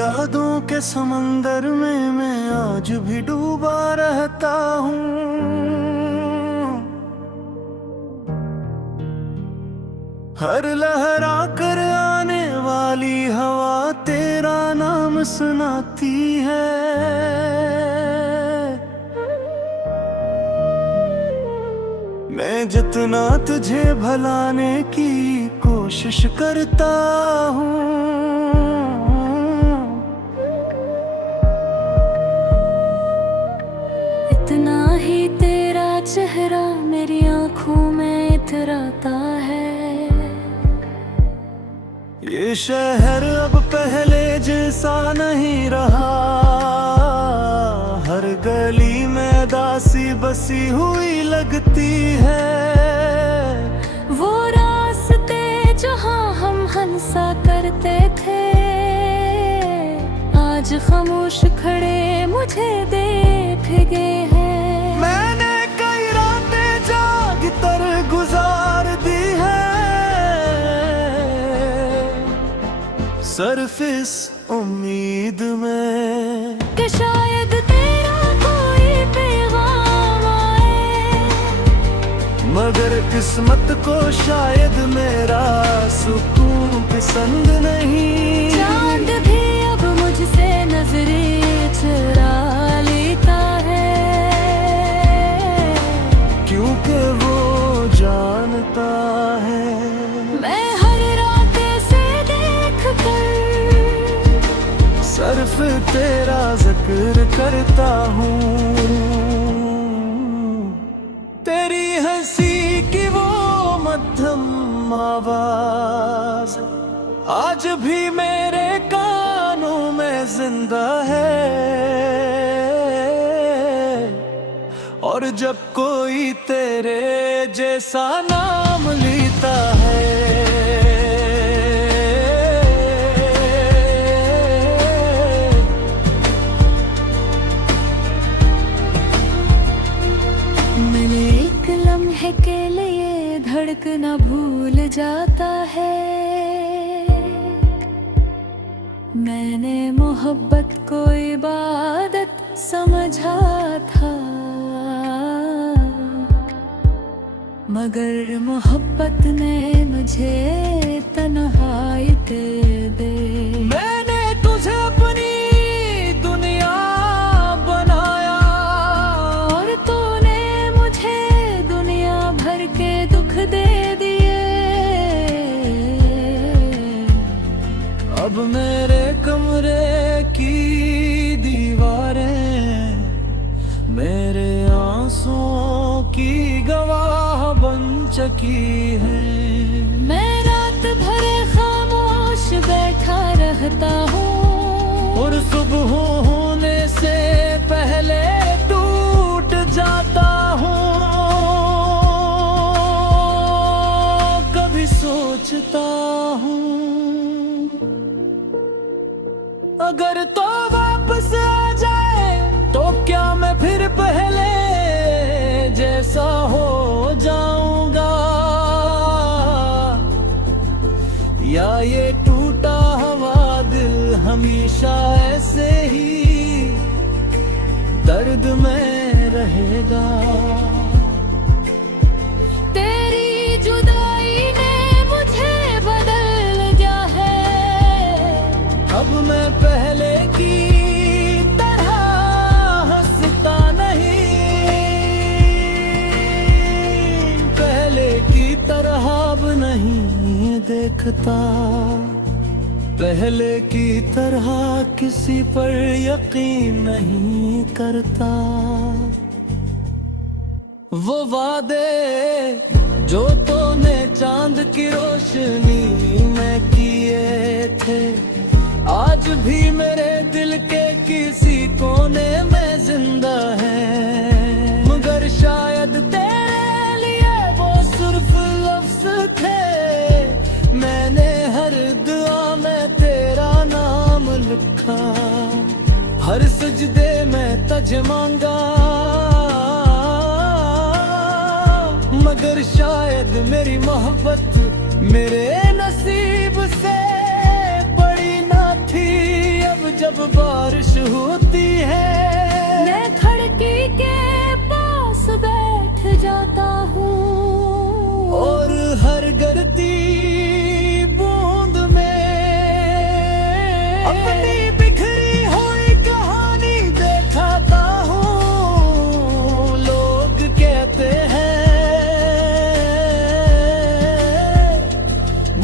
यादों के समंदर में मैं आज भी डूबा रहता हूँ। हर लहरा कर आने वाली हवा तेरा नाम सुनाती है। मैं जितना तुझे भुलाने की कोशिश करता हूँ, इतना ही तेरा चेहरा मेरी आंखों में इतराता है। ये शहर अब पहले जैसा नहीं रहा, हर गली में दासी बसी हुई लगती है। वो रास्ते जहाँ हम हंसा करते थे, आज खामोश खड़े मुझे देख गए हैं। मैंने कई रातें जाग कर गुजार दी है, सिर्फ इस उम्मीद में कि शायद तेरा कोई पैगाम आए, मगर किस्मत को शायद मेरा सुकून पसंद नहीं। चांद भी अब मुझसे नजरें चुरा लेता है, क्योंकि वो जानता है मैं हर रात से देख कर सिर्फ तेरा जिक्र करता हूँ। तेरी हंसी की वो मध्यम आवाज आज भी मेरे कानों में जिंदा है, और जब कोई तेरे जैसा नाम लेता है, मैंने एक लम्हे के लिए धड़कना भूल जाता है। मैंने मोहब्बत को इबादत समझा था, मगर मोहब्बत ने मुझे तन्हाई दे दे। मैंने तुझे अपनी दुनिया बनाया, और तूने मुझे दुनिया भर के दुख दे दिए। अब मेरे कमरे की दीवारें मेरे आंसुओं की गवाह बन चुकी है। मैं रात भर खामोश बैठा रहता हूँ, और सुबह होने से पहले टूट जाता हूँ। कभी सोचता हूँ अगर तो वापस आ जाए तो क्या मैं फिर पहले जैसा हो जाऊंगा, या ये टूटा हुआ दिल हमेशा ऐसे ही दर्द में रहेगा। तेरी जुदाई ने मुझे बदल दिया है। अब मैं पहले की तरह हंसता नहीं, पहले की तरह अब नहीं देखता, पहले की तरह किसी पर यकीन नहीं करता। वो वादे जो तूने चांद की रोशनी में किए थे, आज भी मेरे दिल के किसी कोने में जिंदा है। मगर शायद तेरे लिए वो सिर्फ लफ्ज थे, मैंने हर दुआ में तेरा नाम लिखा, हर सजदे में तुझे मांगा। मगर शायद मेरी मोहब्बत मेरे नसीब से बड़ी ना थी, अब होती है। मैं खिड़की के पास बैठ जाता हूँ और हर गिरती बूंद में अपनी बिखरी हुई कहानी दिखाता हूँ। लोग कहते हैं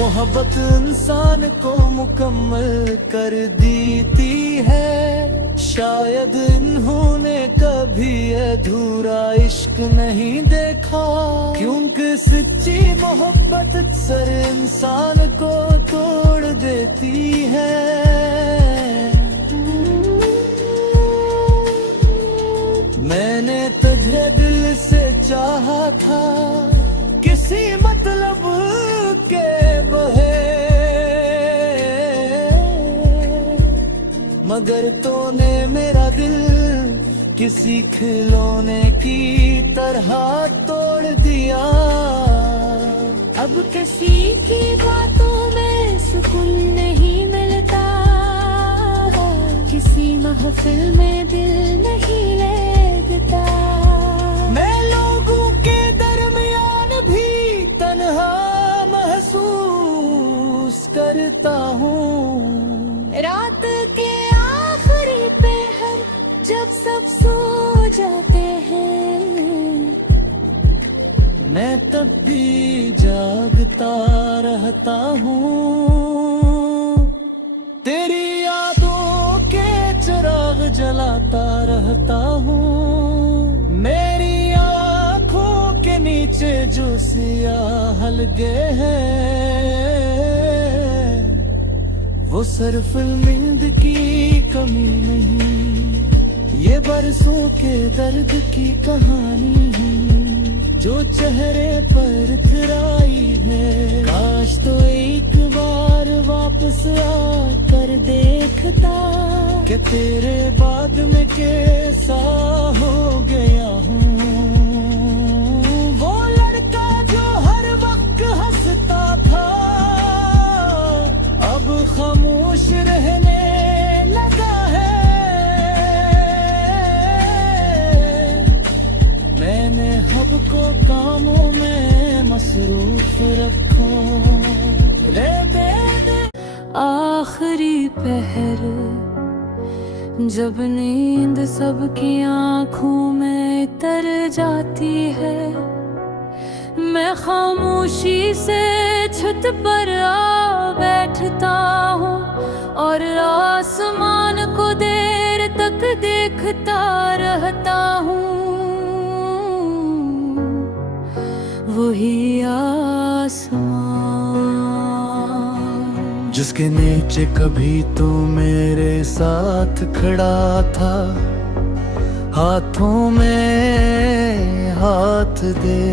मोहब्बत इंसान को मुकम्मल कर देती है। शायद इन्होंने कभी अधूरा इश्क नहीं देखा, क्योंकि सच्ची मोहब्बत अक्सर इंसान को तोड़ देती है। मैंने तुझे दिल से चाहा था, किसी मतलब के बहे, मगर तूने मेरा दिल किसी खिलौने की तरह तोड़ दिया। अब किसी की बातों में सुकून नहीं मिलता, किसी महफिल में दिल नहीं लगता। मैं लोगों के दरमियान भी तन्हा महसूस करता हूँ। रात के आखिरी पहर जब सब सो जाते हैं, मैं तब भी जागता रहता हूँ। तेरी यादों के चिराग जलाता रहता हूँ। मेरी आँखों के नीचे जो सियाह लगे हैं, वो सिर्फ नींद की कमी नहीं, ये बरसों के दर्द की कहानी है जो चेहरे पर इतराई है। काश तो एक बार वापस आ कर देखता कि तेरे बाद में कैसा हो गया हूँ। वो लड़का जो हर वक्त हंसता था, अब खामोश रहने लगा है। मैंने हब को कामों में मसरूफ रखा। रे बेदे आखिरी पहर जब नींद सबकी आंखों में तर जाती है, मैं खामोशी से छत पर आ बैठता हूँ और आसमान को देर तक देखता रहता हूँ। वही आसमान जिसके नीचे कभी तू मेरे साथ खड़ा था, हाथों में हाथ दे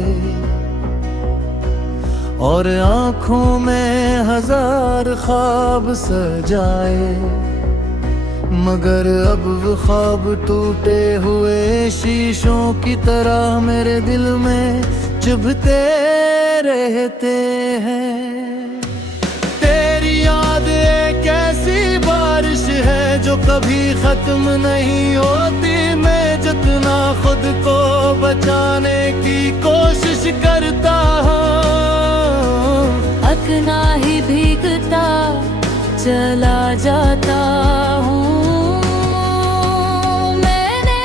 और आँखों में हजार ख्वाब सजाए। मगर अब वो ख्वाब टूटे हुए शीशों की तरह मेरे दिल में चुभते रहते हैं। तेरी याद एक ऐसी बारिश है जो कभी खत्म नहीं होती। मैं जितना खुद को बचाने की कोशिश करता हूँ, अकना ही भीगता चला जाता हूँ। मैंने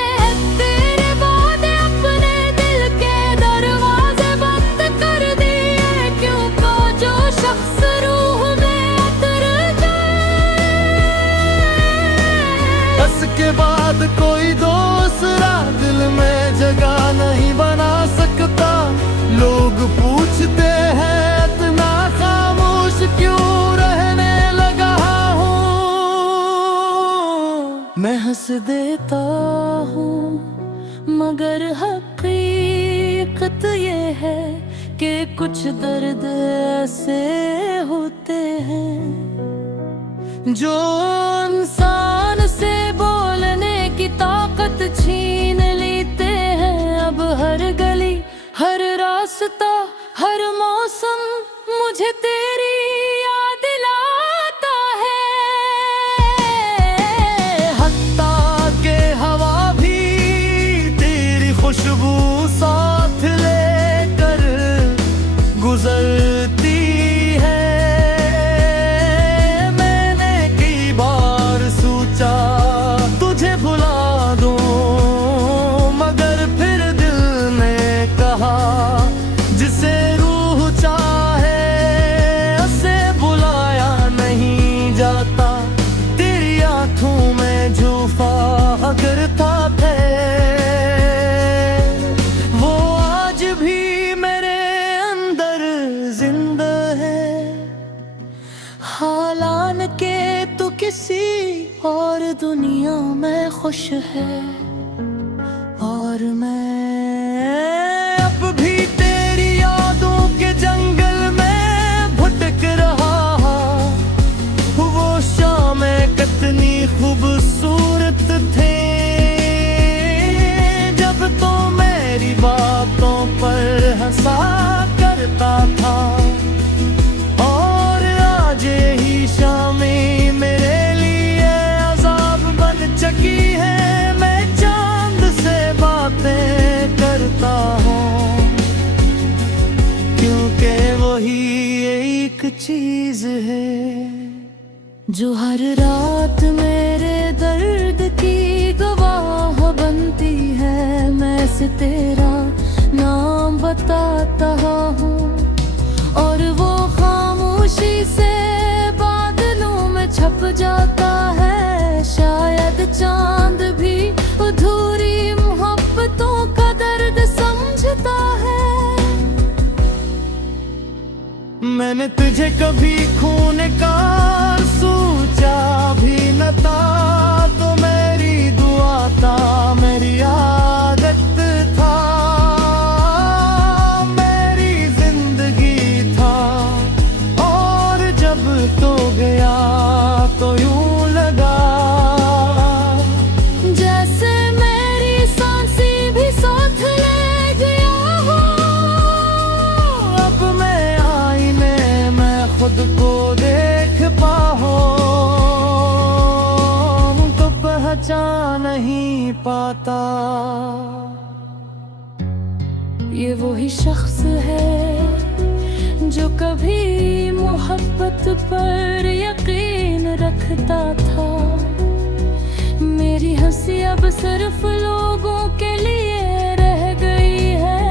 तेरे बाद अपने दिल के दरवाजे बंद कर दिए, क्योंकि जो शख्स रूह में उतर जाए, बस के बाद कोई दूसरा दिल में जगह नहीं बना सकता। लोग पूछते हैं इतना खामोश क्यों रहने लगा हूँ। मैं हंस देता हूँ, मगर हकीकत ये है कि कुछ दर्द ऐसे होते हैं जो इंसान से बोलने की ताकत छीन लेते हैं। अब हर गली, हर रास्ता, हर मौसम मुझे तेरी याद दिलाता है। हत्ता ऐलान के तू किसी और दुनिया में खुश है, और मैं अब भी तेरी यादों के जंगल में भटक रहा। वो शामें कितनी खूबसूरत थे, जब तो मेरी बातों पर हंसा करता था। और आज ही शामें मेरे लिए अजाब बन चुकी है। मैं चांद से बातें करता हूँ, क्योंकि वही एक चीज है जो हर रात मेरे दर्द की गवाह बनती है। मैं से तेरा नाम बताता हूँ, और वो खामोशी से बादलों में छप जाता है। शायद चांद भी अधूरी मोहब्बतों का दर्द समझता है। मैंने तुझे कभी खून का सोचा भी न था, तो मेरी दुआ था, मेरी आदत था, मेरी जिंदगी था। और जब तो गया तो यूं लगा जैसे मेरी सांसें भी साथ ले गया हो। अब मैं आईने में खुद को देख पाऊं तो पहचान नहीं पाता। ये वही शख्स है जो कभी मोहब्बत पर यकीन रखता था। मेरी हंसी अब सिर्फ लोगों के लिए रह गई है,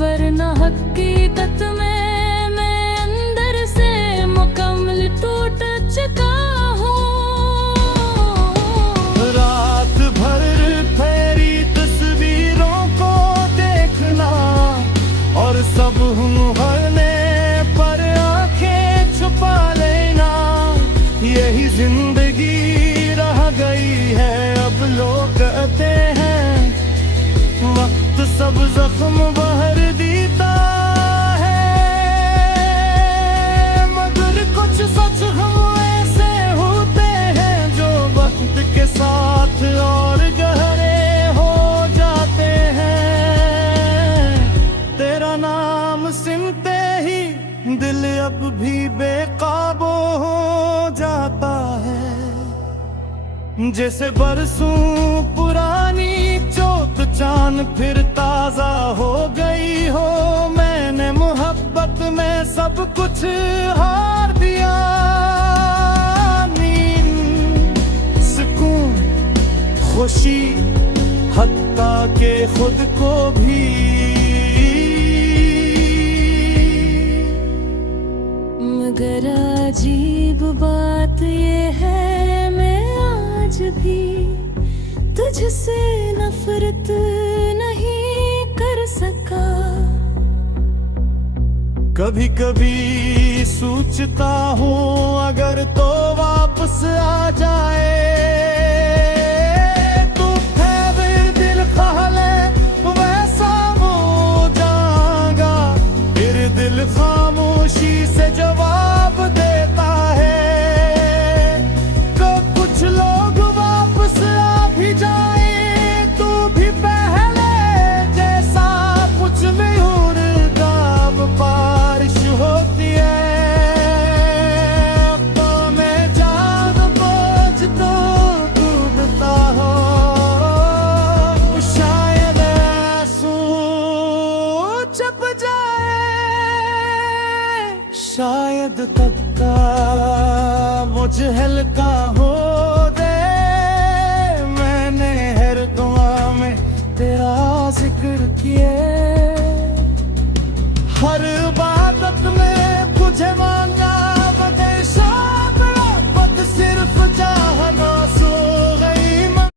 वरना हकीकत में मैं अंदर से मुकम्मल टूट चुका हूँ। रात भर तेरी तस्वीरों को देखना और सब हंसने पर आंखें छुपा लेना, यही जिंदगी रह गई है। अब लोग कहते हैं वक्त सब जख्म भर देता है, मगर कुछ सच हम ऐसे होते हैं जो वक्त के साथ और गहरे हो जाते हैं। तेरा नाम सुनते ही दिल अब भी बेकाबू हो जाता है, जैसे बरसों पुरानी चोट चांद फिर ताजा हो गई हो। मैंने मोहब्बत में सब कुछ हार दिया, नींद, सुकून, खुशी, हत्ता के खुद को भी। मगर अजीब बात ये है, मैं आज भी तुझसे नफरत नहीं कर सका। कभी कभी सोचता हूँ अगर तो वापस आ जाए, तू फिर दिल खा ले वैसा हो जाएगा। फिर दिल खामोशी से जवाब देता है कि कुछ लोग वापस आ भी जाए, तू भी पहले जैसा कुछ नहीं होगा। अब बारिश होती है तो मैं जान बोझ तो डूबता हूँ। शायद आंसू छप जाए, शायद तक मुझ हल्का हो दे। मैंने हर दुआ में तेरा जिक्र किए, हर इबादत में तुझे मांगा।